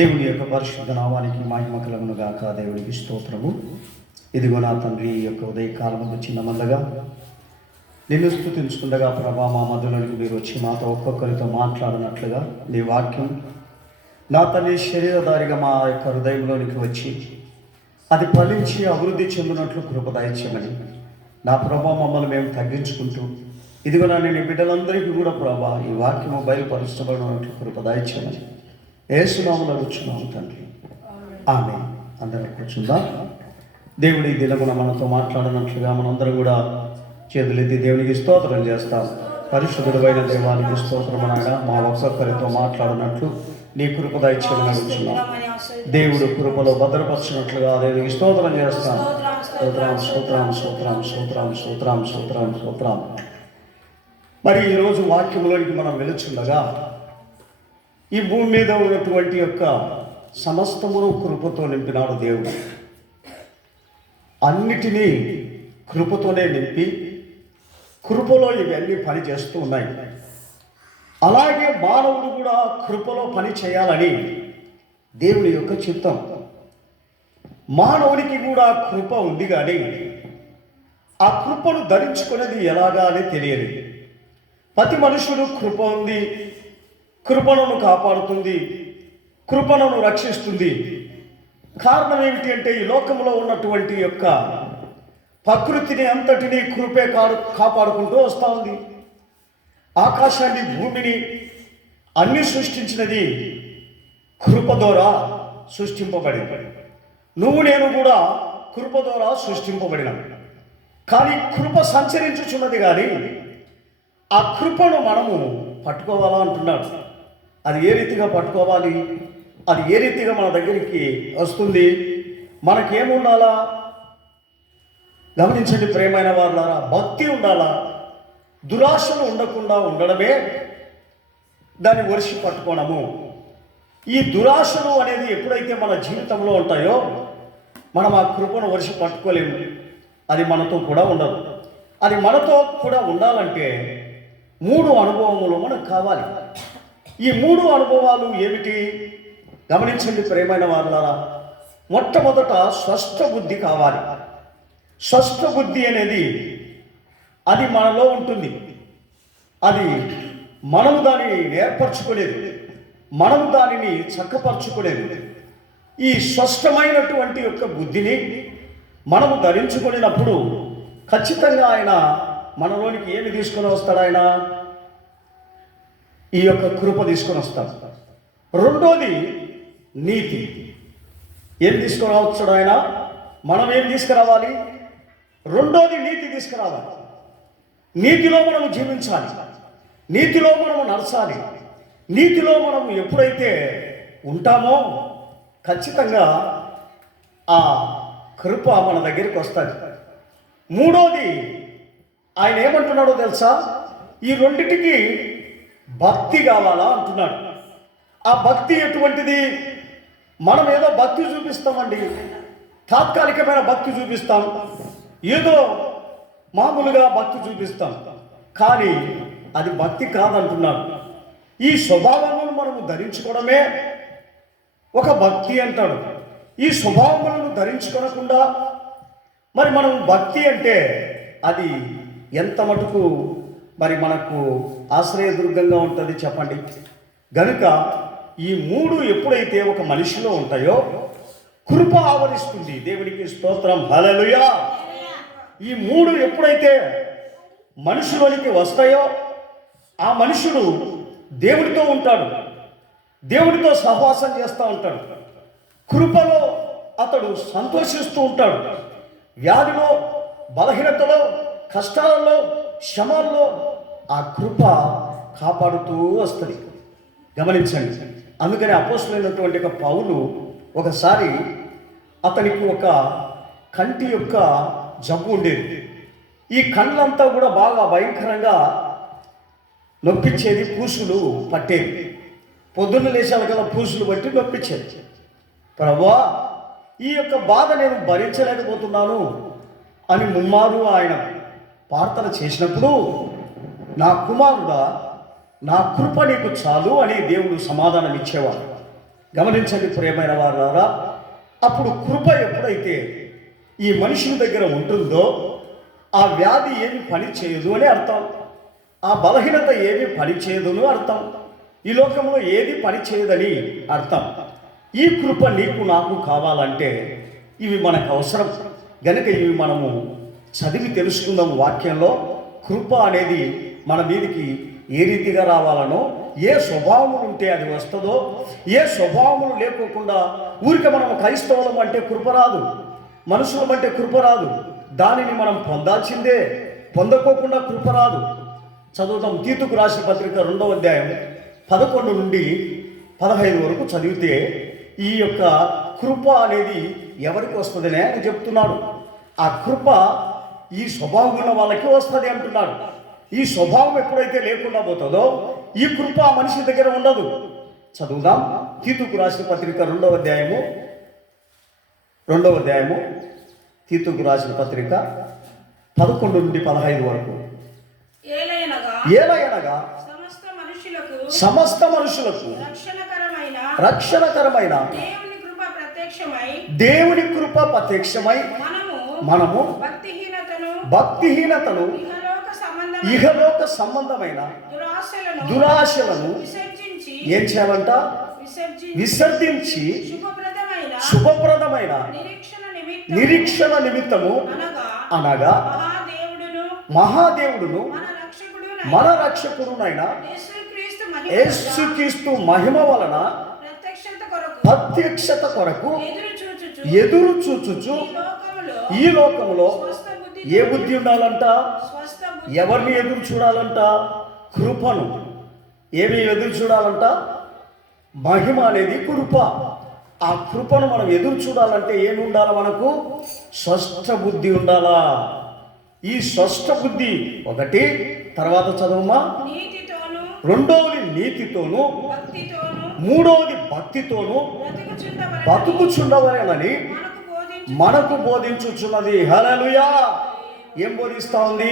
దేవుని యొక్క పరిశుద్ధ నామానికి మహిమ కలుగును గాక. దేవునికి స్తోత్రము. ఇదిగో నా తండ్రి, ఈ యొక్క ఉదయకాలము చిన్న మందగా నిన్ను స్తుతించుకుండగా ప్రభా, మా మధ్యలోనికి మీరు వచ్చి మాతో ఒక్కొక్కరితో మాట్లాడినట్లుగా నీ వాక్యం నా తండ్రి శరీరధారిగా మా యొక్క హృదయంలోనికి వచ్చి అది ఫలించి అభివృద్ధి చెందినట్లు కృప దయచేయమని నా ప్రభా, మమ్మల్ని మేము తగ్గించుకుంటూ ఇదిగో నా నేను బిడ్డలందరికీ కూడా ప్రభా ఈ వాక్యము బయలుపరచబడినట్లు కృప దయచేయమని యేసునామములో కూర్చున్నాము తండ్రి, ఆమేన్. అందరం కూర్చుందాం. దేవుడి దినమున మనతో మాట్లాడినట్లుగా మనందరం కూడా చేతులెత్తి దేవునికి స్తోత్రం చేస్తాం. పరిశుద్ధుడైన దేవానికి స్తోత్రం అనగా మా ఒక్కొక్కరితో మాట్లాడినట్లు నీ కృప దయచేయమని అడుగుతున్నాం. దేవుడు కృపలో భద్రపరిచినట్లుగా దేవునికి స్తోత్రం చేస్తాం. స్తోత్రం స్తోత్రం స్తోత్రం స్తోత్రం స్తోత్రం స్తోత్రం స్తోత్రం. మరి ఈరోజు వాక్యంలోనికి మనం వెలుచుండగా ఈ భూమి మీద ఉన్నటువంటి యొక్క సమస్తమును కృపతో నింపినాడు దేవుడు. అన్నిటినీ కృపతోనే నింపి కృపలో ఇవన్నీ పని చేస్తూ ఉన్నాయి. అలాగే మానవుడు కూడా కృపలో పని చేయాలని దేవుని యొక్క చిత్తం. మానవునికి కూడా కృప ఉంది, కానీ ఆ కృపను ధరించుకునేది ఎలాగా అని తెలియదు. ప్రతి మనుషుడు కృప ఉంది, కృపణను కాపాడుతుంది, కృపణను రక్షిస్తుంది. కారణం ఏమిటి అంటే ఈ లోకంలో ఉన్నటువంటి యొక్క ప్రకృతిని అంతటినీ కృపే కాపాడుకుంటూ వస్తూ ఉంది. ఆకాశాన్ని, భూమిని అన్ని సృష్టించినది కృప ద్వారా సృష్టింపబడింది. నువ్వు నేను కూడా కృప ద్వారా సృష్టింపబడినాం. కానీ కృప సంచరించుచున్నది, కానీ ఆ కృపను మనము పట్టుకోవాలా అంటున్నాడు. అది ఏ రీతిగా పట్టుకోవాలి, అది ఏ రీతిగా మన దగ్గరికి వస్తుంది, మనకేముండాలా గమనించండి ప్రియమైన వారులారా. భక్తి ఉండాలా, దురాశలు ఉండకుండా ఉండడమే దాన్ని ఒరిసి పట్టుకోవడము. ఈ దురాశలు అనేది ఎప్పుడైతే మన జీవితంలో ఉంటాయో మనం ఆ కృపను ఒరిసి పట్టుకోలేము. అది మనతో కూడా ఉండదు. అది మనతో కూడా ఉండాలంటే 3 అనుభవములు మనకు కావాలి. ఈ 3 అనుభవాలు ఏమిటి గమనించండి ప్రియమైన వారులారా. మొట్టమొదట స్పష్ట బుద్ధి కావాలి. స్పష్ట బుద్ధి అనేది అది మనలో ఉంటుంది. అది మనము దానిని నేర్పరచుకోలేదు, మనము దానిని చక్కపరచుకోలేదు. ఈ స్పష్టమైనటువంటి యొక్క బుద్ధిని మనము ధరించుకున్నప్పుడు ఖచ్చితంగా ఆయన మనలోనికి ఏమి తీసుకొని వస్తాడు? ఆయన ఈ యొక్క కృప తీసుకొని వస్తాడు. రెండోది నీతి. ఏం తీసుకొని వచ్చాడు ఆయన? మనం ఏం తీసుకురావాలి? రెండోది నీతి తీసుకురావాలి. నీతిలో మనము జీవించాలి, నీతిలో మనము నడచాలి. నీతిలో మనము ఎప్పుడైతే ఉంటామో ఖచ్చితంగా ఆ కృప మన దగ్గరికి వస్తుంది. మూడోది ఆయన ఏమంటున్నాడో తెలుసా? ఈ రెండిటికి భక్తి కావాలా అంటున్నాడు. ఆ భక్తి ఎటువంటిది? మనం ఏదో భక్తి చూపిస్తామండి, తాత్కాలికమైన భక్తి చూపిస్తాం, ఏదో మామూలుగా భక్తి చూపిస్తాం, కానీ అది భక్తి కాదంటున్నాడు. ఈ స్వభావములను మనము ధరించుకోవడమే ఒక భక్తి అంటాడు. ఈ స్వభావములను ధరించుకోనకుండా మరి మనం భక్తి అంటే అది ఎంత మటుకు మరి మనకు ఆశ్రయదుర్గంగా ఉంటుంది చెప్పండి. గనుక ఈ 3 ఎప్పుడైతే ఒక మనిషిలో ఉంటాయో కృప ఆవరిస్తుంది. దేవునికి స్తోత్రం, హల్లెలూయా. ఈ 3 ఎప్పుడైతే మనుషులోనికి వస్తాయో ఆ మనుషుడు దేవుడితో ఉంటాడు, దేవుడితో సహవాసం చేస్తూ ఉంటాడు, కృపలో అతడు సంతోషిస్తూ ఉంటాడు. వ్యాధిలో, బలహీనతలో, కష్టాలలో, శ్రమల్లో ఆ కృప కాపాడుతూ వస్తుంది. గమనించండి. అందుకని అపోస్తలుడైనటువంటి ఒక పౌలు ఒకసారి అతనికి ఒక కంటి యొక్క జబ్బు ఉండేది. ఈ కళ్ళంతా కూడా బాగా భయంకరంగా నొప్పించేది, పూసులు పట్టేది. పొద్దున్న లేచాల కదా పూసులు బట్టి నొప్పించేది. ప్రభువా, ఈ యొక్క బాధ నేను భరించలేకపోతున్నాను అని ముమ్మారు ఆయన ప్రార్థన చేసినప్పుడు, నా కుమారుడా, నా కృప నీకు చాలు అని దేవుడు సమాధానం ఇచ్చేవాడు. గమనించండి ప్రియమైన వారులారా, అప్పుడు కృప ఎప్పుడైతే ఈ మనుషుల దగ్గర ఉంటుందో ఆ వ్యాధి ఏమి పని చేయదు అని అర్థం, ఆ బలహీనత ఏమి పని చేయదు అని అర్థం, ఈ లోకంలో ఏది పని చేయదని అర్థం. ఈ కృప నీకు నాకు కావాలంటే ఇవి మనకు అవసరం గనుక ఇవి మనము చదివి తెలుసుకుందాం. వాక్యంలో కృప అనేది మన మీదికి ఏ రీతిగా రావాలనో, ఏ స్వభావములు ఉంటే అది వస్తుందో, ఏ స్వభావములు లేకోకుండా ఊరికే మనం క్రైస్తవులం అంటే కృప రాదు, మనుషులం అంటే కృప రాదు. దానిని మనం పొందాల్సిందే, పొందకోకుండా కృప రాదు. చదువుతాం. తీతుకు రాసిన పత్రిక 2వ అధ్యాయం 11 నుండి 15 వరకు చదివితే ఈ యొక్క కృప అనేది ఎవరికి వస్తుందనే అని చెప్తున్నాడు. ఆ కృప ఈ స్వభావం ఉన్న వాళ్ళకి వస్తుంది అంటున్నాడు. ఈ స్వభావం ఎప్పుడైతే లేకుండా పోతుందో ఈ కృప ఆ మనిషి దగ్గర ఉండదు. చదువుదాం. తీతుకు రాసిన పత్రిక 2వ అధ్యాయము తీతుకు రాసిన పత్రిక 11 నుండి 15 వరకు. ఏలయనగా సమస్త మనుషులకు రక్షణకరమైన దేవుని కృప ప్రత్యక్షమై మనము భక్తిహీనతను ఇహలోక సంబంధమైన దురాశలను ఏం చేయాలంట? విసర్జించి శుభప్రదమైన నిరీక్షణ నిమిత్తము అనగా మహాదేవుడును మన రక్షకుడునైన యేసుక్రీస్తు మహిమ వలన ప్రత్యక్షత కొరకు ఎదురు చూచుచు ఈ లోకంలో ఏ బుద్ధి ఉండాలంట? ఎవరిని ఎదురు చూడాలంట? కృపను. ఏమి ఎదురు చూడాలంట? మహిమ అనేది కృప. ఆ కృపను మనం ఎదురు చూడాలంటే ఏమి ఉండాలి? మనకు స్పష్ట బుద్ధి ఉండాలా. ఈ స్పష్ట బుద్ధి ఒకటి, తర్వాత చదవమా, రెండవది నీతితోను, మూడవది భక్తితోను బతుకుచుండవలెనని మనకు బోధించుచున్నది. హల్లెలూయా. ఏం బోధిస్తా ఉంది?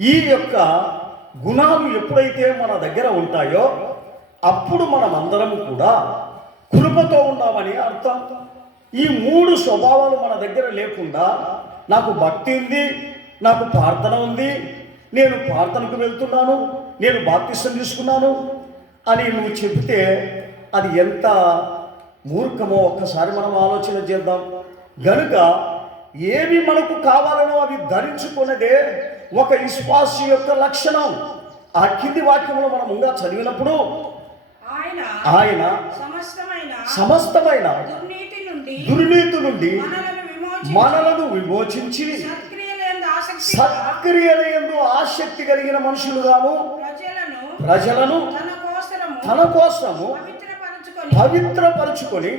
ఈ యొక్క గుణాలు ఎప్పుడైతే మన దగ్గర ఉంటాయో అప్పుడు మనం అందరం కూడా కృపతో ఉన్నామని అర్థం. ఈ 3 స్వభావాలు మన దగ్గర లేకుండా నాకు భక్తి ఉంది, నాకు ప్రార్థన ఉంది, నేను ప్రార్థనకు వెళ్తున్నాను, నేను బాప్తిసం తీసుకున్నాను అని నువ్వు చెబితే అది ఎంత మూర్ఖమో ఒక్కసారి మనం ఆలోచన చేద్దాం. గనుక ఏవి మనకు కావాలనో అవి ధరించుకున్నదే ఒక విశ్వాసి యొక్క లక్షణం. ఆ కింది వాక్యంలో మనం ముందుగా చదివినప్పుడు ఆయన సమస్తమైన దుర్నీతి నుండి మనలను విమోచించి సత్క్రియలందు ఆసక్తి కలిగిన మనుషులుగాను ప్రజలను తన కోసము పవిత్రపరచుకొని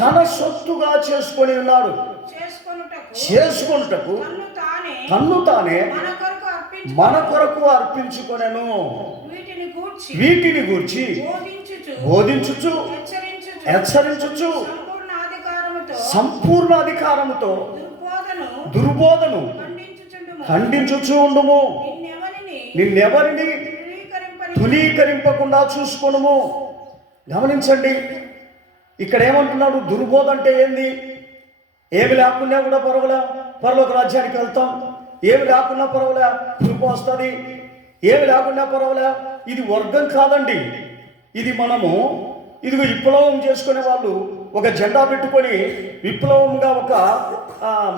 తన సొత్తుగా చేసుకొని ఉన్నాడు. చేసుకొనుటకు తన్ను తానే మన కొరకు అర్పించుకొనెను. వీటిని గూర్చి బోధించుచు హెచ్చరించుచు సంపూర్ణ అధికారముతో దుర్బోధను ఖండించుచు ఉండుము. నిన్నెవరిని తునీకరింపకుండా చూసుకొనుము. గమనించండి, ఇక్కడ ఏమంటున్నాడు? దుర్బోధ అంటే ఏంది? ఏమి లేకుండా కూడా పర్వాలే, పరలోక రాజ్యానికి వెళ్తాం. ఏమి లేకుండా పర్వాలే, కృప వస్తుంది. ఏమి లేకుండా పర్వాలే. ఇది వర్గం కాదండి. ఇది మనము ఇదిగో విప్లవం చేసుకునే వాళ్ళు ఒక జెండా పెట్టుకొని విప్లవంగా ఒక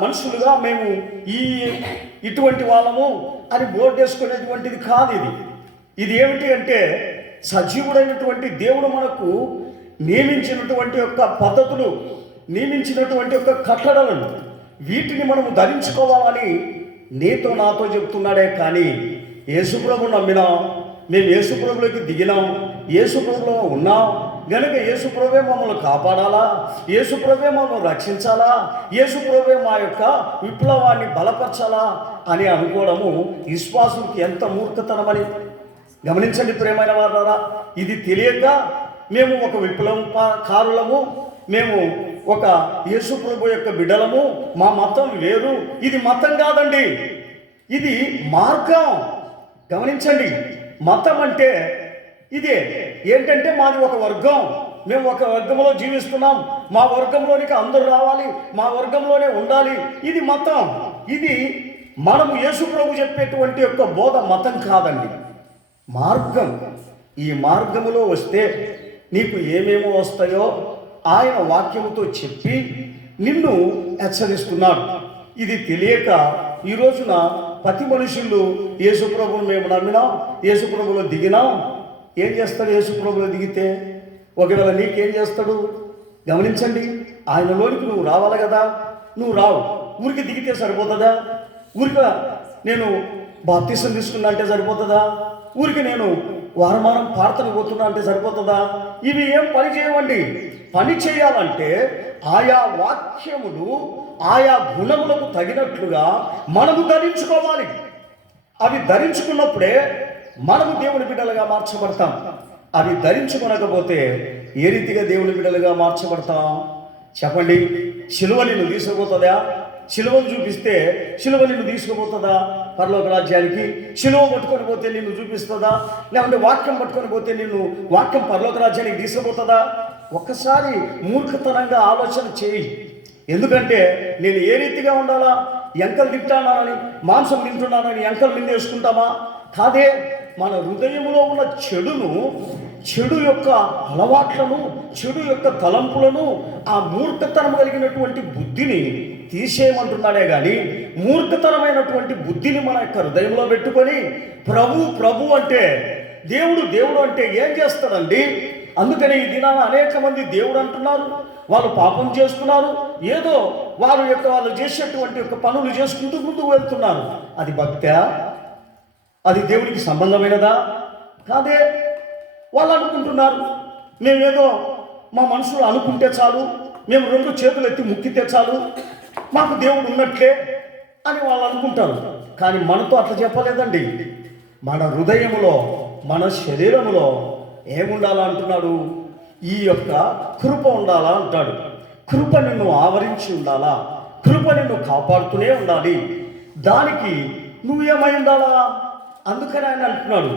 మనుషులుగా మేము ఇటువంటి వాళ్ళము అని బోర్డు వేసుకునేటువంటిది కాదు. ఇది ఏమిటి అంటే సజీవుడైనటువంటి దేవుడు మనకు నియమించినటువంటి యొక్క పద్ధతులు, నియమించినటువంటి యొక్క కట్టడలను, వీటిని మనము ధరించుకోవాలని నీతో నాతో చెప్తున్నాడే. కానీ యేసుప్రభు నమ్మినాం, మేము యేసుప్రభులోకి దిగినాం, యేసుప్రభులో ఉన్నాం గనుక యేసుప్రభువే మమ్మల్ని కాపాడాలా, యేసుప్రభువే మమ్మల్ని రక్షించాలా, యేసుప్రభువే మా యొక్క విప్లవాన్ని బలపరచాలా అని అనుకోవడము విశ్వాసులకి ఎంత మూర్ఖతనమని గమనించండి ప్రియమైన వారులారా. ఇది తెలియక మేము ఒక విప్లవం కారులము, మేము ఒక యేసుప్రభు యొక్క బిడ్డలము, మా మతం వేరు. ఇది మతం కాదండి, ఇది మార్గం. గమనించండి, మతం అంటే ఇదే ఏంటంటే మాది ఒక వర్గం, మేము ఒక వర్గంలో జీవిస్తున్నాం, మా వర్గంలోనికి అందరూ రావాలి, మా వర్గంలోనే ఉండాలి. ఇది మతం. ఇది మనము యేసు ప్రభు చెప్పేటువంటి యొక్క బోధ మతం కాదండి, మార్గం. ఈ మార్గములో వస్తే నీకు ఏమేమో వస్తాయో ఆయన వాక్యముతో చెప్పి నిన్ను హెచ్చరిస్తున్నాడు. ఇది తెలియక ఈ రోజున ప్రతి మనుషులు యేసుప్రభుని మేము నమ్మినాం, యేసుప్రభులో దిగినాం. ఏం చేస్తాడు యేసుప్రభులో దిగితే? ఒకవేళ నీకేం చేస్తాడు గమనించండి. ఆయనలోనికి నువ్వు రావాలి కదా, నువ్వు రావు. ఊరికి దిగితే సరిపోతుందా? ఊరిక నేను బాప్తిసం తీసుకున్నా అంటే సరిపోతుందా? ఊరికి నేను వారమానం ప్రార్థన పోతున్నా అంటే సరిపోతుందా? ఇవి ఏం పని చేయవండి. పని చేయాలంటే ఆయా వాక్యములు ఆయా గుణములకు తగినట్లుగా మనము ధరించుకోవాలి. అవి ధరించుకున్నప్పుడే మనము దేవుని బిడ్డలుగా మార్చబడతాం. అవి ధరించుకొనకపోతే ఏ రీతిగా దేవుని బిడ్డలుగా మార్చబడతాం చెప్పండి? సిలువ నిన్ను తీసుకుపోతుందా? సిలువను చూపిస్తే సిలువ నిన్ను తీసుకుపోతుందా పరలోక రాజ్యానికి? సిలువ పట్టుకొని పోతే నిన్ను చూపిస్తుందా? లేకుంటే వాక్యం పట్టుకొని పోతే నిన్ను వాక్యం పరలోక రాజ్యానికి తీసుకుపోతుందా? ఒక్కసారి మూర్ఖతనంగా ఆలోచన చేయి. ఎందుకంటే నేను ఏ రీతిగా ఉండాలా? ఎంకలు తింటానని, మాంసం తింటున్నానని ఎంకలు నిందేసుకుంటామా? కాదే. మన హృదయంలో ఉన్న చెడు యొక్క అలవాట్లను, చెడు యొక్క తలంపులను, ఆ మూర్ఖతనం కలిగినటువంటి బుద్ధిని తీసేయమంటున్నాడే కానీ మూర్ఖతనమైనటువంటి బుద్ధిని మన యొక్క హృదయంలో పెట్టుకొని ప్రభు అంటే దేవుడు అంటే ఏం చేస్తాడండి? అందుకని ఈ దినాన అనేక మంది దేవుడు అంటున్నారు, వాళ్ళు పాపం చేస్తున్నారు, ఏదో వాళ్ళు చేసేటువంటి యొక్క పనులు చేసుకుంటూ ముందుకు వెళ్తున్నారు. అది భక్త్యా? అది దేవునికి సంబంధమైనదా? కాదే. వాళ్ళు అనుకుంటున్నారు మేమేదో మా మనసులో అనుకుంటే చాలు, మేము 2 చేతులు ఎత్తి ముక్కితే చాలు, మాకు దేవుడు ఉన్నట్లే అని వాళ్ళు అనుకుంటారు. కానీ మనతో అట్లా చెప్పలేదండి. మన హృదయంలో, మన శరీరంలో ఏముండాలా అంటున్నాడు? ఈ యొక్క కృప ఉండాలా అంటాడు. కృప నిన్ను ఆవరించి ఉండాలా, కృప నిన్ను కాపాడుతూనే ఉండాలి. దానికి నువ్వేమై ఉండాలా? అందుకని ఆయన అంటున్నాడు,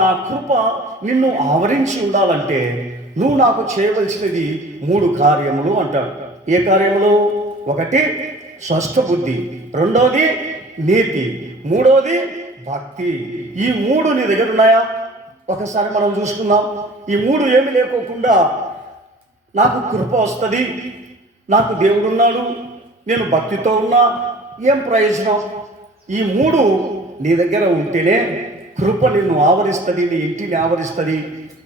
నా కృప నిన్ను ఆవరించి ఉండాలంటే నువ్వు నాకు చేయవలసినది 3 కార్యములు అంటాడు. ఏ కార్యములు? 1 స్వస్థ బుద్ధి, 2 నీతి, 3 భక్తి. ఈ 3 నీ దగ్గర ఉన్నాయా? ఒకసారి మనం చూసుకుందాం. ఈ 3 ఏమి లేకోకుండా నాకు కృప వస్తుంది, నాకు దేవుడున్నాడు, నేను భక్తితో ఉన్నా, ఏం ప్రయోజనం? ఈ 3 నీ దగ్గర ఉంటేనే కృప నిన్ను ఆవరిస్తుంది, నీ ఇంటిని ఆవరిస్తుంది,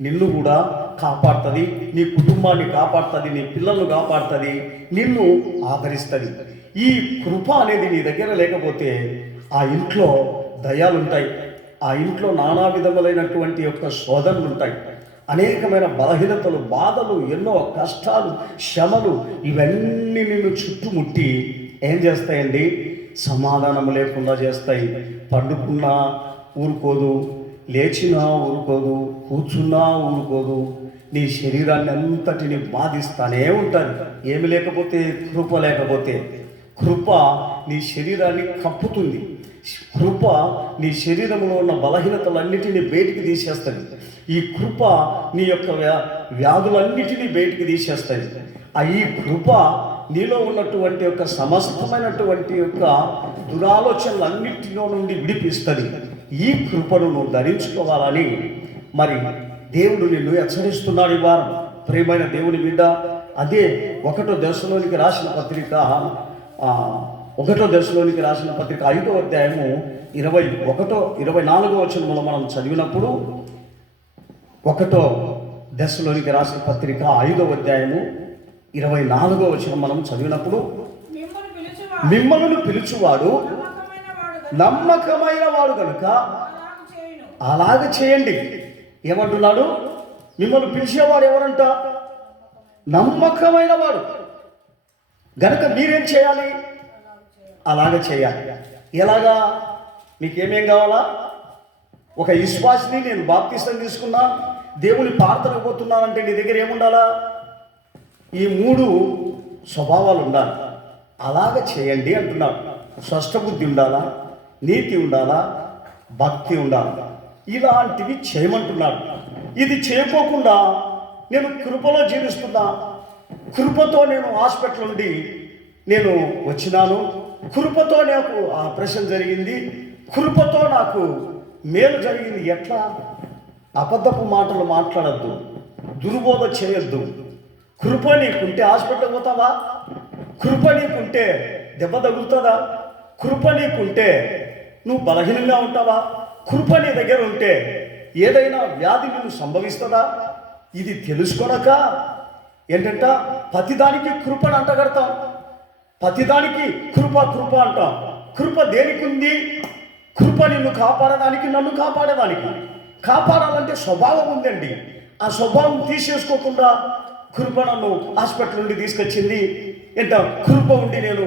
నిన్ను కూడా కాపాడుతుంది, నీ కుటుంబాన్ని కాపాడుతుంది, నీ పిల్లలను కాపాడుతుంది, నిన్ను ఆదరిస్తుంది. ఈ కృప అనేది నీ దగ్గర లేకపోతే ఆ ఇంట్లో దయాలుంటాయి, ఆ ఇంట్లో నానా విధములైనటువంటి యొక్క శోధనలు ఉంటాయి, అనేకమైన బలహీనతలు, బాధలు, ఎన్నో కష్టాలు, శ్రమలు ఇవన్నీ నిన్ను చుట్టుముట్టి ఏం చేస్తాయండి? సమాధానం లేకుండా చేస్తాయి. పండుకున్నా ఊరుకోదు, లేచినా ఊరుకోదు, కూర్చున్నా ఊరుకోదు, నీ శరీరాన్ని అంతటిని బాధిస్తానే ఉంటుంది. ఏమి లేకపోతే? కృప లేకపోతే. కృప నీ శరీరాన్ని కప్పుతుంది. కృప నీ శరీరంలో ఉన్న బలహీనతలన్నిటినీ బయటికి తీసేస్తుంది. ఈ కృప నీ యొక్క వ్యాధులన్నిటినీ బయటికి తీసేస్తుంది. ఈ కృప నీలో ఉన్నటువంటి యొక్క సమస్తమైనటువంటి యొక్క దురాలోచనలన్నిటిలో నుండి విడిపిస్తుంది. ఈ కృపను నువ్వు ధరించుకోవాలని మరి దేవుడు నిన్ను హెచ్చరిస్తున్నాడు. ఈ వారం ప్రియమైన దేవుని బిడ్డ, అదే 1 దశలోనికి రాసిన పత్రిక 5వ అధ్యాయము 24వ వచనంలో మనం చదివినప్పుడు, 1 దశలోనికి రాసిన పత్రిక 5వ అధ్యాయము 24వ వచనం మనం చదివినప్పుడు, మిమ్మల్ని పిలుచువాడు నమ్మకమైన వాడు కనుక అలాగ చేయండి. ఏమంటున్నాడు? మిమ్మల్ని పిలిచేవాడు ఎవరంట? నమ్మకమైన వాడు గనుక మీరేం చేయాలి? అలాగ చేయాలి. ఎలాగా? మీకేమేం కావాలా? ఒక విశ్వాసిని నేను బాప్తిసం తీసుకున్నా, దేవుని ప్రార్థనకు పోతున్నానంటే నీ దగ్గర ఏముండాలా? ఈ 3 స్వభావాలు ఉండాలి. అలాగ చేయండి అంటున్నాడు. స్వస్థ బుద్ధి ఉండాలా, నీతి ఉండాలా, భక్తి ఉండాలి. ఇలాంటివి చేయమంటున్నాడు. ఇది చేయకోకుండా నేను కృపలో జీవిస్తున్నా. కృపతో నేను హాస్పిటల్ నుండి నేను వచ్చినాను. కృపతో నాకు ఆపరేషన్ జరిగింది. కృపతో నాకు మేలు జరిగింది. ఎట్లా? అబద్ధపు మాటలు మాట్లాడద్దు, దుర్బోధ చేయొద్దు. కృప నీకుంటే హాస్పిటల్కి పోతావా? కృప నీకుంటే దెబ్బ తగులుతుందా? కృప నీకుంటే నువ్వు బలహీనంగా ఉంటావా? కృప నీ దగ్గర ఉంటే ఏదైనా వ్యాధి నువ్వు సంభవిస్తుందా? ఇది తెలుసుకోనక ఏంటంట ప్రతిదానికి కృపను అంటగడతాం. ప్రతిదానికి కృప కృప అంటాం. కృప దేనికి ఉంది? కృప నిన్ను కాపాడడానికి, నన్ను కాపాడేదానికి. కాపాడాలంటే స్వభావం ఉందండి. ఆ స్వభావం తీసేసుకోకుండా కృప నన్ను హాస్పిటల్ నుండి తీసుకొచ్చింది. ఏంట కృప ఉండి నేను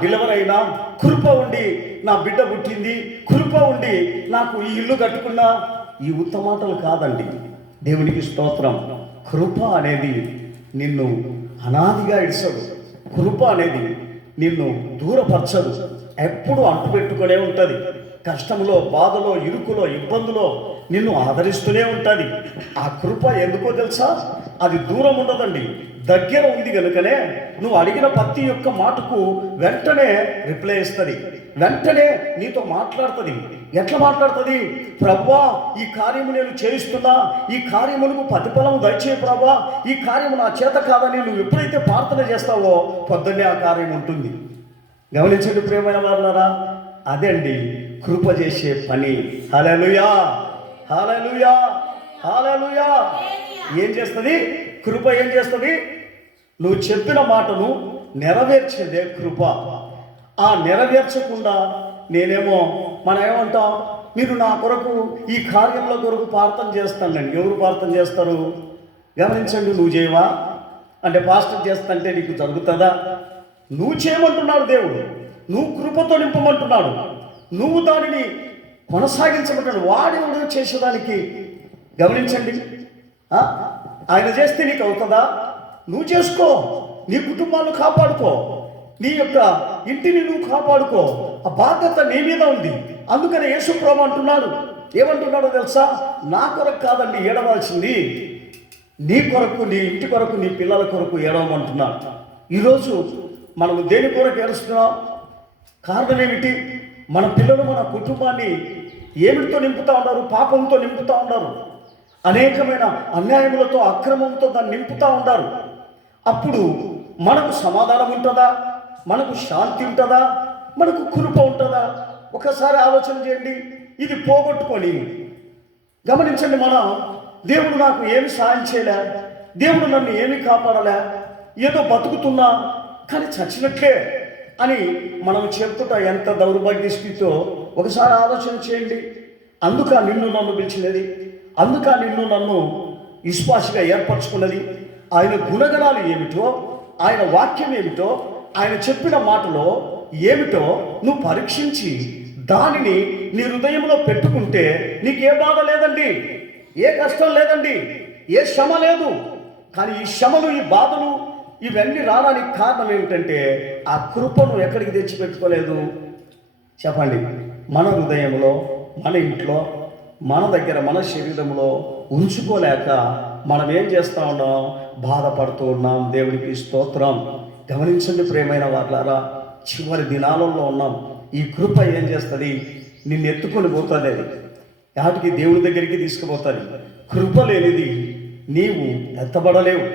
డెలివరీ అయినా, కృప ఉండి నా బిడ్డ పుట్టింది, కృప ఉండి నాకు ఈ ఇల్లు కట్టుకున్నా. ఈ ఉత్తమాటలు కాదండి. దేవునికి స్తోత్రం. కృప అనేది నిన్ను అనాదిగా ఇడిసదు. కృప అనేది నిన్ను దూరపరచదు. ఎప్పుడు అంటుపెట్టుకునే ఉంటుంది. కష్టంలో, బాధలో, ఇరుకులో, ఇబ్బందులో నిన్ను ఆదరిస్తూనే ఉంటుంది. ఆ కృప ఎందుకో తెలుసా? అది దూరం ఉండదండి, దగ్గర ఉంది కనుకనే నువ్వు అడిగిన ప్రతి ఒక్క మాటకు వెంటనే రిప్లై ఇస్తుంది, వెంటనే నీతో మాట్లాడుతుంది. ఎట్లా మాట్లాడుతుంది? ప్రభువా, ఈ కార్యము నేను చేయిస్తున్నా, ఈ కార్యములకు ప్రతిఫలం దయచేయ ప్రభువా, ఈ కార్యము నా చేత కాదని నువ్వు ఎప్పుడైతే ప్రార్థన చేస్తావో పొద్దున్నే ఆ కార్యం ఉంటుంది. గమనించండి ప్రియమైన వాళ్ళారా, అదే అండి కృప చేసే పని. హల్లెలూయా, హల్లెలూయా, హల్లెలూయా. ఏం చేస్తుంది కృప? ఏం చేస్తుంది? నువ్వు చెప్పిన మాటను నెరవేర్చేదే కృప. ఆ నెరవేర్చకుండా నేనేమో మనం ఏమంటాం, మీరు నా కొరకు ఈ కార్యంలో కొరకు ప్రార్థన చేస్తానండి. ఎవరు ప్రార్థన చేస్తారు? గమనించండి. నువ్వు చేయవా అంటే పాస్టర్ చేస్తాంటే నీకు జరుగుతుందా? నువ్వు చేయమంటున్నాడు దేవుడు, నువ్వు కృపతో నింపమంటున్నాడు, నువ్వు దానిని కొనసాగించమంటాడు. వాడెవడో చేసేదానికి. గమనించండి. ఆయన చేస్తే నీకు అవుతుందా? నువ్వు చేసుకో, నీ కుటుంబాన్ని కాపాడుకో, నీ యొక్క ఇంటిని నువ్వు కాపాడుకో. ఆ బాధ్యత నీ మీద ఉంది. అందుకని యేసు ప్రభువు అంటున్నాడు, ఏమంటున్నాడో తెలుసా? నా కొరకు కాదండి ఏడవలసింది, నీ కొరకు, నీ ఇంటి కొరకు, నీ పిల్లల కొరకు ఏడవమంటున్నాడు. ఈరోజు మనము దేని కొరకు ఏడుస్తున్నాం? కారణం ఏమిటి? మన పిల్లలు మన కుటుంబాన్ని ఏమిటితో నింపుతూ ఉన్నారు? పాపంతో నింపుతూ ఉన్నారు. అనేకమైన అన్యాయములతో, అక్రమంతో దాన్ని నింపుతూ ఉంటారు. అప్పుడు మనకు సమాధానం ఉంటుందా? మనకు శాంతి ఉంటుందా? మనకు కృప ఉంటుందా? ఒకసారి ఆలోచన చేయండి. ఇది పోగొట్టుకొని గమనించండి. మనం దేవుడు నాకు ఏమి సాయం చేయలే, దేవుడు నన్ను ఏమి కాపాడలే, ఏదో బతుకుతున్నా కానీ చచ్చినట్లే అని మనం చెప్తుంటా. ఎంత దౌర్భాగ్య స్థితితో ఒకసారి ఆలోచన చేయండి. అందుక నిన్ను నన్ను పిలిచినది, అందుక నిన్ను నన్ను విశ్వాసిగా ఏర్పరచుకున్నది. ఆయన గుణగణాలు ఏమిటో, ఆయన వాక్యం ఏమిటో, ఆయన చెప్పిన మాటలో ఏమిటో నువ్వు పరీక్షించి దానిని నీ హృదయంలో పెట్టుకుంటే నీకు ఏ బాధ లేదండి, ఏ కష్టం లేదండి, ఏ శ్రమ లేదు. కానీ ఈ శ్రమలు, ఈ బాధలు ఇవన్నీ రావడానికి కారణం ఏమిటంటే ఆ కృపను ఎక్కడికి తెచ్చిపెట్టుకోలేదు? చెప్పండి. మన హృదయంలో, మన ఇంట్లో, మన దగ్గర, మన శరీరంలో ఉంచుకోలేక మనం ఏం చేస్తూ ఉన్నాం? బాధపడుతూ ఉన్నాం. దేవునికి స్తోత్రం. గమనించండి ప్రియమైన వాళ్ళారా, చివరి దినాలలో ఉన్నాం. ఈ కృప ఏం చేస్తుంది? నిన్ను ఎత్తుకొని పోతుంది. అది వాటికి దేవుడి దగ్గరికి తీసుకుపోతుంది. కృప లేనిది నీవు ఎత్తబడలేవు.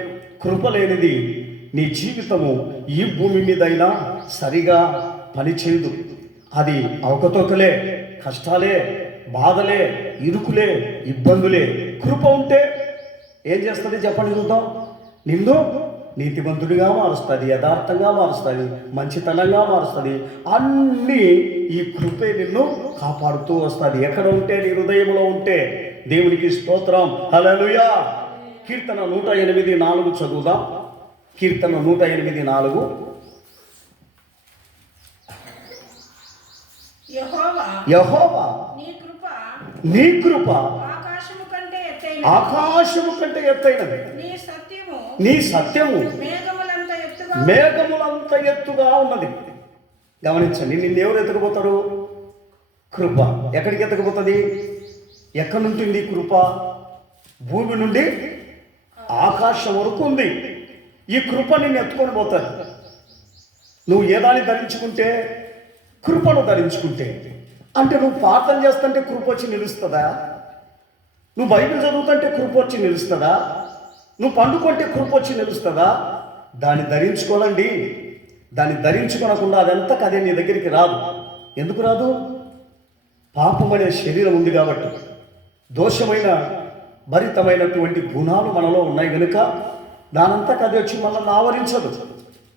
కృప లేనిది నీ జీవితము ఈ భూమి మీదైనా సరిగా పనిచేయదు. అది అవకతవకలే, కష్టాలే, బాధలే, ఇరుకులే, ఇబ్బందులే. కృప ఉంటే ఏం చేస్తుంది చెప్పండి చూద్దాం? నిన్ను నీతిమంతుడిగా మారుస్తుంది, యథార్థంగా మారుస్తుంది, మంచితనంగా మారుస్తుంది. అన్నీ ఈ కృపే నిన్ను కాపాడుతూ వస్తుంది. ఎక్కడ ఉంటే? నీ హృదయంలో ఉంటే. దేవునికి స్తోత్రం. హల్లెలూయా. కీర్తన 108:4 చదువుదాం. కీర్తన 108:4. యెహోవా నీ కృప ఆకాశము కంటే ఎత్తైనది, నీ సత్యము మేఘములంత ఎత్తుగా ఉన్నది. గమనించండి. నిన్ను ఎవరు ఎత్తుకుపోతారు? కృప. ఎక్కడికి ఎత్తుకుపోతుంది? ఎక్కడి నుండి కృప? భూమి నుండి ఆకాశం వరకు ఉంది. ఈ కృప నిన్ను ఎత్తుకొని పోతుంది. నువ్వు ఏదాన్ని ధరించుకుంటే, కృపను ధరించుకుంటే. అంటే నువ్వు ప్రార్థన చేస్తుంటే కృప వచ్చి నిలుస్తుందా? నువ్వు బైబిల్ చదువుతుంటే కృప వచ్చి నిలుస్తుందా? నువ్వు పండుకుంటే కృప వచ్చి నిలుస్తుందా? దాన్ని ధరించుకోవాలండి. దాన్ని ధరించుకోనకుండా అదంతా అదే నీ దగ్గరికి రాదు. ఎందుకు రాదు? పాపం అనే శరీరం ఉంది కాబట్టి, దోషమైన భరితమైనటువంటి గుణాలు మనలో ఉన్నాయి కనుక దానంతా అది వచ్చి మనల్ని ఆవరించదు.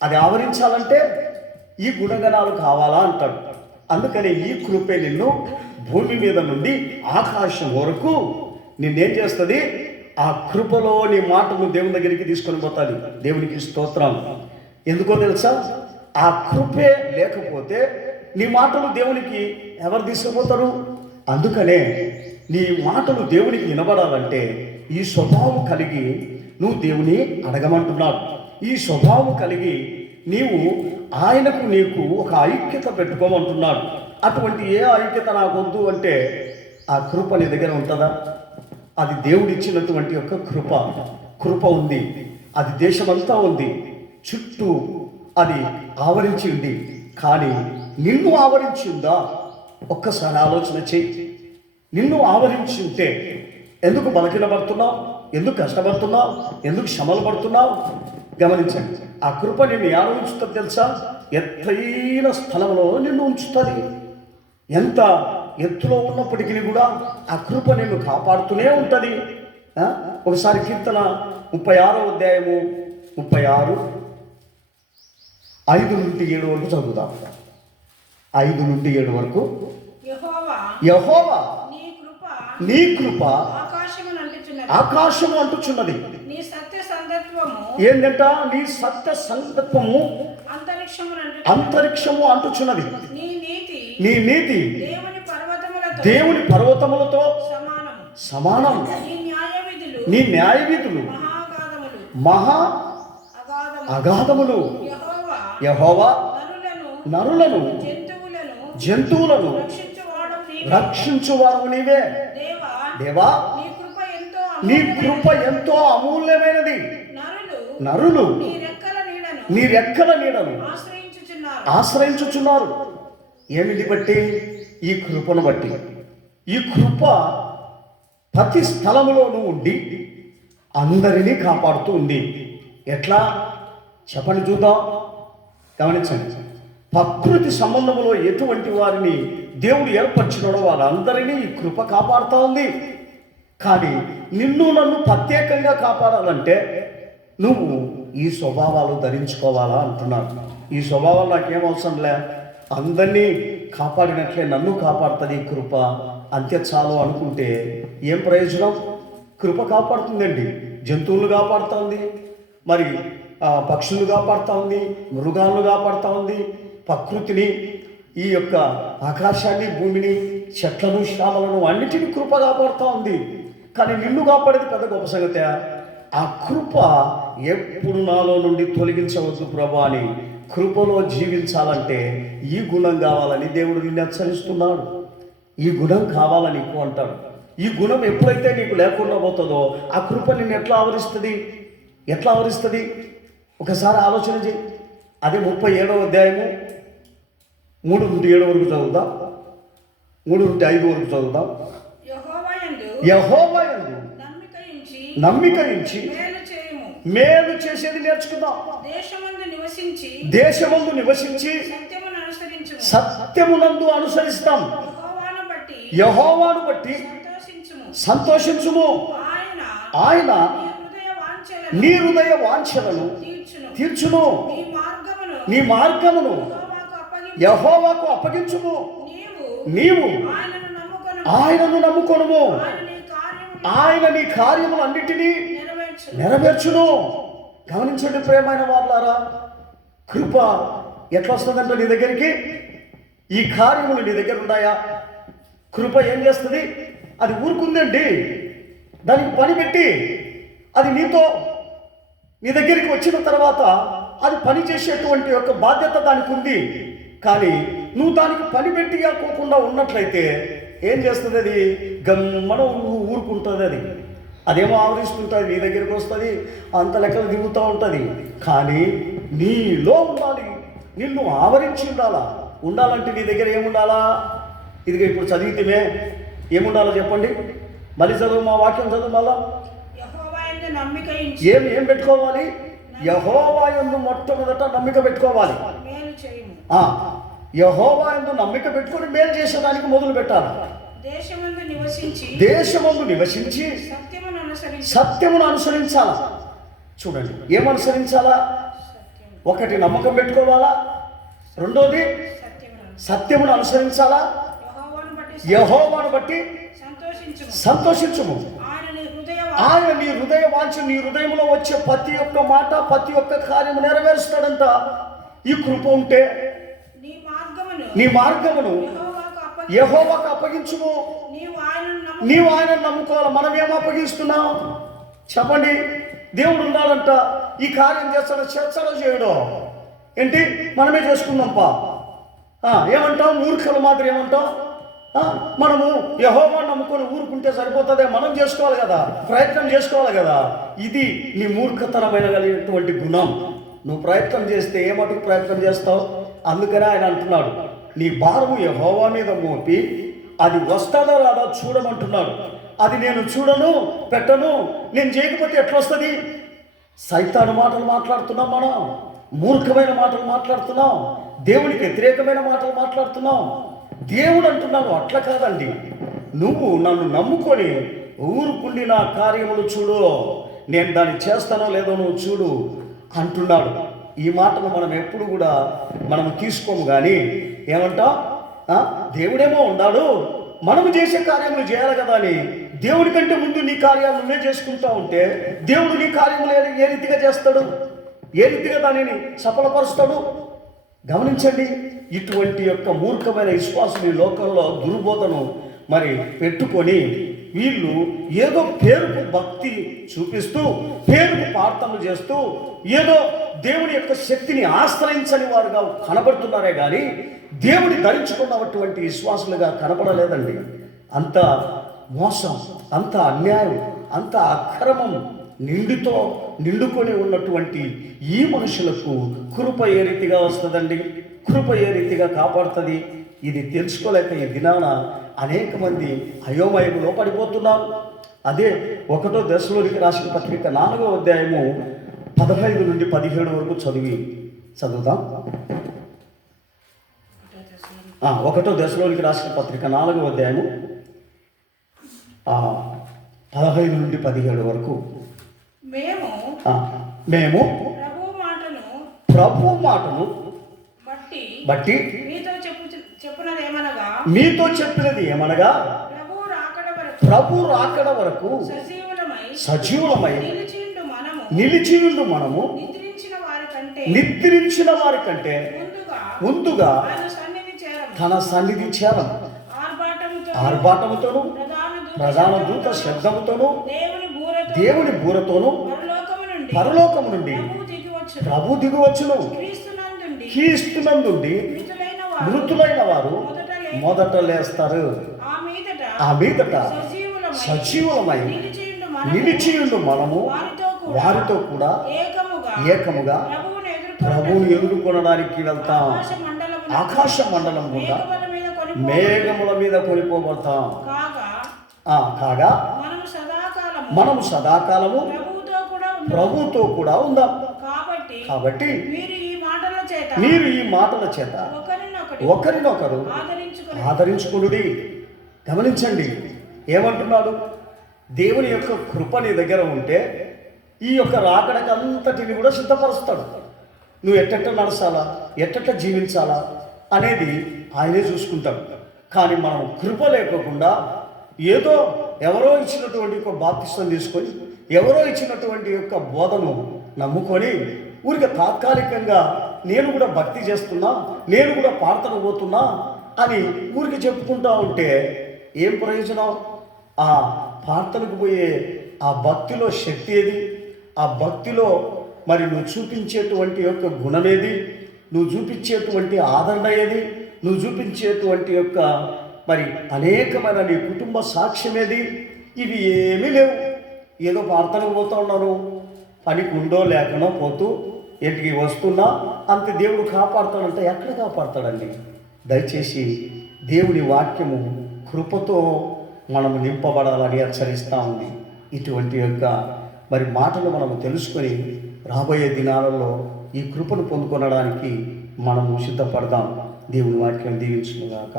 అది ఆవరించాలంటే ఈ గుణగణాలు కావాలా అంటాడు. అందుకని ఈ కృపే నిన్ను భూమి మీద నుండి ఆకాశం వరకు నిన్నేం చేస్తుంది? ఆ కృపలో నీ మాటను దేవుని దగ్గరికి తీసుకొని పోతాది. దేవునికి స్తోత్రం. ఎందుకో తెలుసా? ఆ కృపే లేకపోతే నీ మాటలు దేవునికి ఎవరు తీసుకుపోతారు? అందుకనే నీ మాటలు దేవునికి వినబడాలంటే ఈ స్వభావం కలిగి నువ్వు దేవుని అడగమంటున్నాడు. ఈ స్వభావం కలిగి నీవు ఆయనకు నీకు ఒక ఐక్యత పెట్టుకోమంటున్నాడు. అటువంటి ఏ ఐక్యత నాకు వద్దు అంటే ఆ కృప నీ దగ్గర ఉంటుందా? అది దేవుడిచ్చినటువంటి యొక్క కృప ఉంది. అది దేశమంతా ఉంది, చుట్టూ అది ఆవరించి ఉంది. కానీ నిన్ను ఆవరించి ఉందా? ఒక్కసారి ఆలోచన చెయ్యి. నిన్ను ఆవరించి ఉంటే ఎందుకు బలహీనపడుతున్నావు? ఎందుకు కష్టపడుతున్నావు? ఎందుకు శ్రమలు పడుతున్నావు? గమనించండి. ఆ కృప నిన్ను ఎలా ఉంచుతుంది తెలుసా? ఎత్తైన స్థలంలో నిన్ను ఉంచుతుంది. ఎంత ఎత్తులో ఉన్నప్పటికీ కూడా ఆ కృప నిన్ను కాపాడుతూనే ఉంటుంది. ఒకసారి కీర్తన 36వ అధ్యాయము 36 5 నుండి 7 వరకు చదువుదాం. 5 నుండి 7 వరకు. యెహోవా నీ కృప ఆకాశము అంటుచున్నది. ఏంటంట? నీ సత్య సంకల్పము అంతరిక్షము అంటుచున్నది. నీ నీతి దేవుని పర్వతములతో సమానం. నీ న్యాయ విధులు మహా అగాధములు. యెహోవా నరులను జంతువులను రక్షించువాడు నీవే. దేవా నీ కృప ఎంతో అమూల్యమైనది. నరులు నీ రెక్కల నీడను ఆశ్రయించుచున్నారు. ఏమిటి బట్టి? ఈ కృపను బట్టి. ఈ కృప ప్రతి స్థలములోనూ ఉండి అందరినీ కాపాడుతూ ఉంది. ఎట్లా చెప్పండి చూద్దాం. గమనించండి. ప్రకృతి సంబంధంలో ఎటువంటి వారిని దేవుడు ఏర్పరచినాడో వాళ్ళందరినీ ఈ కృప కాపాడుతూ ఉంది. కానీ నిన్ను నన్ను ప్రత్యేకంగా కాపాడాలంటే నువ్వు ఈ స్వభావాలు ధరించుకోవాలా అంటున్నాను. ఈ స్వభావాలు నాకేం అవసరం లే, అందరినీ కాపాడినట్లే నన్ను కాపాడుతుంది ఈ కృప, అంతే చాలు అనుకుంటే ఏం ప్రయోజనం? కృప కాపాడుతుందండి. జంతువులు కాపాడుతుంది, మరి పక్షులు కాపాడుతూ ఉంది, మృగాలను కాపాడుతూ ఉంది, ప్రకృతిని, ఈ యొక్క ఆకాశాన్ని, భూమిని, చెట్లను, శ్యామలను అన్నిటినీ కృప కాపాడుతూ ఉంది. కానీ నిన్ను కాపాడేది పెద్ద గొప్ప సంగతే. ఆ కృప ఎప్పుడు నాలో నుండి తొలగించవద్దు ప్రభా అని కృపలో జీవించాలంటే ఈ గుణం కావాలని దేవుడు నిన్ను హెచ్చరిస్తున్నాడు. ఈ గుణం కావాలని నీకు అంటాడు. ఈ గుణం ఎప్పుడైతే నీకు లేకుండా పోతుందో ఆ కృప నిన్ను ఎట్లా ఆవరిస్తుంది? ఒకసారి ఆలోచన చేయి. అదే 37వ అధ్యాయము 3 నుండి 7 వరకు చదువుదాం. 3 నుండి 5 వరకు చదువుదాం. యెహోవా యందు నమ్మిక ఉంచి మేలు చేసేది నేర్చుకుందాం. దేశమందు నివసించి సత్యమునందు అనుసరిస్తాం. యెహోవాను బట్టి సంతోషించుము. ఆయన నీ హృదయ వాంఛలను తీర్చును. నీ మార్గమును యెహోవాకు అప్పగించుము. నీవు ఆయనను నమ్ముకొనుము. ఆయన నీ కార్యములన్నిటినీ నెరవేర్చును. గమనించండి ప్రియమైన వాళ్ళారా, కృప ఎట్లా వస్తుందంటే నీ దగ్గరికి ఈ కార్యములు నీ దగ్గర ఉన్నాయా? కృప ఏం చేస్తుంది? అది ఊరుకుందండి, దానికి పని పెట్టి అది నీ దగ్గరికి వచ్చిన తర్వాత అది పని చేసేటువంటి ఒక బాధ్యత దానికి ఉంది. కానీ నువ్వు దానికి పని పెట్టి కాకుండా ఉన్నట్లయితే ఏం చేస్తుంది? అది గమ్మన ఊరుకుంటుంది. అదేమో ఆవరిస్తుంటుంది, నీ దగ్గరికి వస్తుంది, అంత లెక్కలు దిగుతూ ఉంటుంది. కానీ నీలో ఉండాలి, నిన్ను ఆవరించి ఉండాలంటే నీ దగ్గర ఏముండాలా? ఇదిగా ఇప్పుడు చదివితేమే ఏముండాలో చెప్పండి, మళ్ళీ చదువు, మా వాక్యం చదువు మళ్ళా. ఏం పెట్టుకోవాలి? యెహోవా యందు మొట్టమొదట నమ్మిక పెట్టుకోవాలి. యెహోవా యందు నమ్మిక పెట్టుకొని మేలు చేసేదానికి మొదలు పెట్టాలి. దేశమందు నివసించి సత్యమును అనుసరించాలా. చూడండి, ఏమనుసరించాలా? ఒకటి నమ్మకం పెట్టుకోవాలా, రెండోది సత్యమును అనుసరించాలా. యెహోవాను బట్టి సంతోషించుము. ఆయన నీ హృదయ వాంఛ, నీ హృదయంలో వచ్చే ప్రతి ఒక్క మాట, ప్రతి ఒక్క కార్యము నెరవేరుస్తాడంట. ఈ కృప ఉంటే నీ మార్గమును యెహోవాకు అప్పగించుము. నీవు ఆయనను నమ్ముకోవాలి. మనం ఏం అప్పగిస్తున్నాం చెప్పండి? దేవుడు ఉన్నాడంట, ఈ కార్యం చేస్తాడో చేస్తాడో చేయడో ఏంటి, మనమే చేసుకుందాంపా. ఏమంటాం? మూర్ఖుల మాదిరి ఏమంటాం? మనము యెహోవాను నమ్ముకొని ఊరుకుంటే సరిపోతుందే, మనం చేసుకోవాలి కదా, ప్రయత్నం చేసుకోవాలి కదా. ఇది నీ మూర్ఖతనమైన కలిగినటువంటి గుణం. నువ్వు ప్రయత్నం చేస్తే ఏ మటుకు ప్రయత్నం చేస్తావు? అందుకనే ఆయన అంటున్నాడు, నీ భారము యెహోవా మీద మోపి అది వస్తుందా రాదా చూడమంటున్నాడు. అది నేను చూడను, పెట్టను, నేను చేయకపోతే ఎట్లా వస్తుంది? సైతాను మాటలు మాట్లాడుతున్నాం, మనం మూర్ఖమైన మాటలు మాట్లాడుతున్నాం, దేవునికి వ్యతిరేకమైన మాటలు మాట్లాడుతున్నాం. దేవుడు అంటున్నాడు, అట్లా కాదండి, నువ్వు నన్ను నమ్ముకొని ఊరుకుండి నా కార్యములు చూడు, నేను దాన్ని చేస్తానో లేదో నువ్వు చూడు అంటున్నాడు. ఈ మాటను మనం ఎప్పుడు కూడా మనం తీసుకోము. కానీ ఏమంటాం? దేవుడేమో ఉన్నాడు, మనము చేసే కార్యములు చేయాలి కదా అని దేవుడి కంటే ముందు నీ కార్యాలు నువ్వే చేసుకుంటా ఉంటే దేవుడు నీ కార్యములు ఏ రీతిగా చేస్తాడు? ఏ రీతిగా దానిని సఫలపరుస్తాడు? గమనించండి, ఇటువంటి యొక్క మూర్ఖమైన విశ్వాసం ఈ లోకంలో దుర్బోధను మరి పెట్టుకొని వీళ్ళు ఏదో పేరుకు భక్తి చూపిస్తూ, పేరుకు ప్రార్థనలు చేస్తూ, ఏదో దేవుని యొక్క శక్తిని ఆశ్రయించని వారుగా కనబడుతున్నారే కానీ దేవుని ధరించుకున్నటువంటి విశ్వాసులుగా కనబడలేదండి. అంత మోసం, అంత అన్యాయం, అంత అక్రమం నిండుకొని ఉన్నటువంటి ఈ మనుషులకు కృప ఏ రీతిగా వస్తుందండి? కృప ఏ రీతిగా కాపాడుతుంది? ఇది తెలుసుకోలేక ఈ దినాన అనేక మంది అయోమయంలో పడిపోతున్నారు. అదే 1 దశలోనికి రాసిన పత్రిక 4వ అధ్యాయము 15 నుండి 17 వరకు చదువుతాం. 1 దశలోనికి రాసిన పత్రిక 4వ అధ్యాయము 15 నుండి 17 వరకు. మేము ప్రభు మాటను బట్టి మీతో చెప్పినది ఏమనగా ప్రభు రాకడ వరకు సజీవులమై నిలిచియుండు మనము నిద్రించిన వారి కంటే ముందుగా తన సన్నిధి చేరం. ఆర్భాటముతోను ప్రధాన దూత శబ్దముతోను దేవుని బూరతోను పరలోకము నుండి ప్రభు దిగువచ్చును. క్రీస్తునందుండి మృతులైన వారు మొదట లేస్తారు. ఆ మీదట సజీవులమై నిలిచియుండు మనము వారితో కూడా ఏకముగా ప్రభువుని ఎదుర్కొనడానికి వెళ్తాం. ఆకాశ మండలం గుండా మేఘముల మీద కొనిపోబడతాం. కాగా మనము సదాకాలము ప్రభుతో కూడా ఉందాం. కాబట్టి మీరు ఈ మాటల చేత ఒకరినొకరు ఆదరించుకునుడి. గమనించండి, ఏమంటున్నాడు? దేవుని యొక్క కృప నీ దగ్గర ఉంటే ఈ యొక్క రాకడకు అంతటిని కూడా సిద్ధపరుస్తాడు. నువ్వు ఎట్టెట్ట నడచాలా, ఎట్టెట్ట జీవించాలా అనేది ఆయనే చూసుకుంటాడు. కానీ మనం కృప లేకోకుండా ఏదో ఎవరో ఇచ్చినటువంటి ఒక బాప్తిస్తం తీసుకొని, ఎవరో ఇచ్చినటువంటి యొక్క బోధను నమ్ముకొని ఊరికి తాత్కాలికంగా నేను కూడా భక్తి చేస్తున్నా, నేను కూడా ప్రార్థన పోతున్నా అని ఊరికి చెప్పుకుంటా ఉంటే ఏం ప్రయోజనం? ఆ ప్రార్థనకు పోయే ఆ భక్తిలో శక్తి ఏది? ఆ భక్తిలో మరి నువ్వు చూపించేటువంటి యొక్క గుణమేది? నువ్వు చూపించేటువంటి ఆదరణ ఏది? నువ్వు చూపించేటువంటి యొక్క మరి అనేకమైన నీ కుటుంబ సాక్ష్యం ఏది? ఇవి ఏమీ లేవు. ఏదో ప్రార్థనకు పోతూ ఉన్నాను, పనికి ఉందో లేకనో పోతూ ఇంటికి వస్తున్నా అంతే దేవుడు కాపాడుతాడంటే ఎక్కడ కాపాడతాడండి? దయచేసి దేవుని వాక్యము కృపతో మనము నింపబడాలని హెచ్చరిస్తూ ఉంది. ఇటువంటి యొక్క మరి మాటలు మనము తెలుసుకొని రాబోయే దినాలలో ఈ కృపను పొందుకొనడానికి మనము సిద్ధపడదాం. దేవుని వాక్యం దీవించుగాక.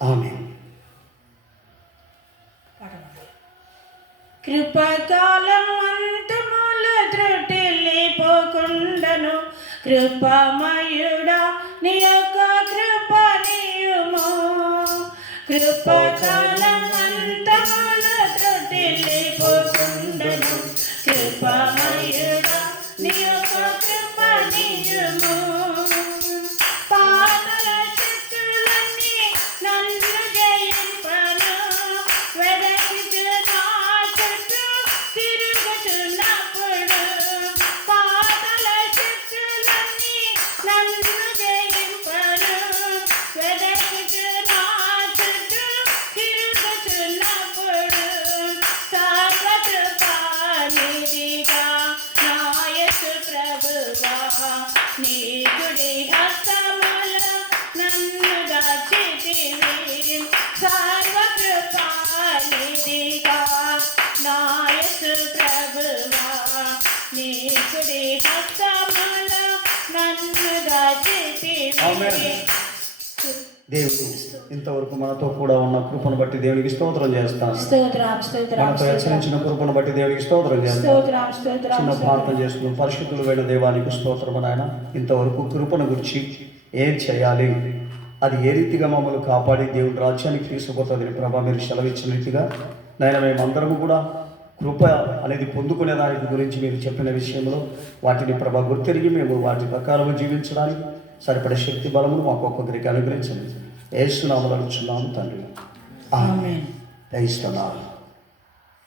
ఆమేన్. కృపకాలం అంతముల త్రుటిల్లిపోకుండను కృపమయుడా నీ యొక్క కృప నీయుము. కృపకాలం అంతముల త్రుటిల్లిపోకుండను కృపమయుడా నీ యొక్క కృప నీయుము. పాతల శక్తులన్నీ నన్ను జయింపను వెదకిచు నా చుట్టూ తిరుగుచున్నప్పుడు. పాతల శక్తులన్నీ నన్ను జయింపను వెదకిచు నా చుట్టూ తిరుగుచున్నప్పుడు. సర్వకృపానిధిగా నా యేసు ప్రభువా నీ కుడి హస్తముల నన్ను దాచితివి. సర్వకృపానిధిగా నా యేసు ప్రభువా నీ కుడి హస్తముల నన్ను ఆమేన్. దాచితివి. దేవుడు ఇంతవరకు మనతో కూడా ఉన్న కృపను బట్టి దేవునికి స్తోత్రం చేస్తాను. స్తోత్రం స్తోత్రం మనతో హెచ్చరించిన కృపను బట్టి దేవునికి స్తోత్రం చేస్తాను. స్తోత్రం స్తోత్రం చిన్న ప్రార్థన చేసుకుని పరిశుద్ధులైన దేవానికి స్తోత్రము నాయన. ఇంతవరకు కృపను గురించి ఏం చేయాలి, అది ఏ రీతిగా మమ్మల్ని కాపాడి దేవుని రాజ్యానికి తీసుకుపోతుంది ప్రభా మీరు సెలవిచ్చిన రీతిగా నాయన మేమందరము కూడా కృప అనేది పొందుకునే దాని గురించి మీరు చెప్పిన విషయంలో వాటిని ప్రభా గుర్తిరిగి మేము వాటి ప్రకారం జీవించడానికి సరిపడే శక్తి బలమును మాకు ఒక్కొక్కరికి అనుగ్రహించండి. యేసు నామములో అడుగుచున్నాము తండ్రి. ఆమేన్. దయచేస్తున్నాను.